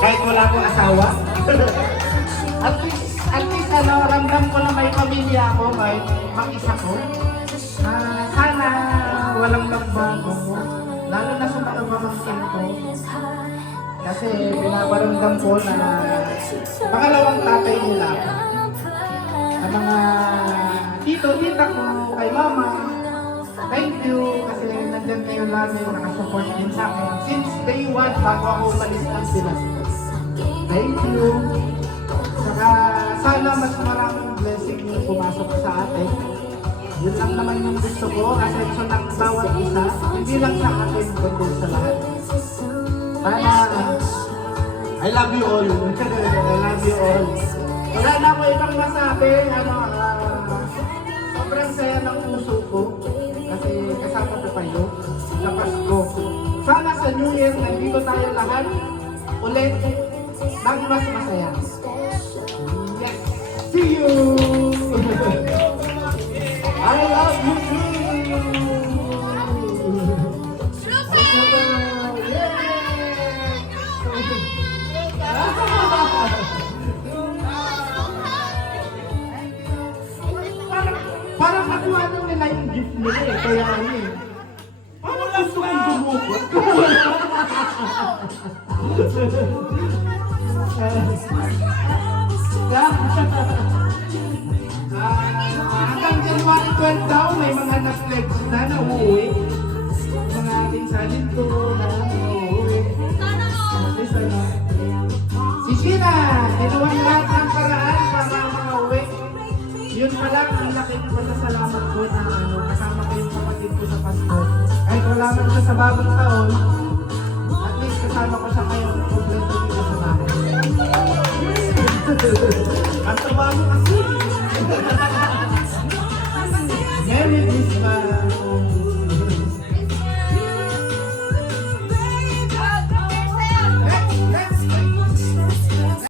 Kahit wala akong asawa. At least ano, ramdam ko na may pamilya ako, may mag-isa ko. Sana walang nagbago ko. Lalo na sa mga mamangkin ko. Kasi pinaparamdam ko na pangalawang tatay nila ako. Sa mga tito, tita ko, kay mama, thank you kasi nandyan kayo lagi nakasupport din sa akin. Since day 1, bago ako umalis ng Pinas. Thank you. Saka sana mas maraming blessing yung pumasok sa atin. Yun lang naman yung gusto ko. Asensyon ng bawat isa. Hindi lang sa atin, kundi sa lahat. Sana, I love you all. I love you all. Wala na ako ibang masabi. Sobrang saya ng puso ko. Kasi kasama ko kayo sa Pasko. Sana sa New Year, nandito tayo lahat. Ulit, nang mas masaya. Yes. See you! I love you too! Parang nakuha nung nila yung gift nila eh. Kaya ano eh. Parang gusto kong dumukot. Hanggang January 12 daw, may mga na-flex na uuwi. Mga ating salin ko na uuwi. Si Sheena, ginawa lahat ng paraan para makauwi. Yun pa lang, ang laking pasasalamat ko na kasama ko yung kapatid ko sa Pasko. Kahit wala man siya sa bagong taon, at least kasama ko siya ngayon. Kompleto dito sa bahay. Ang tabago kasi. Merry Christmas!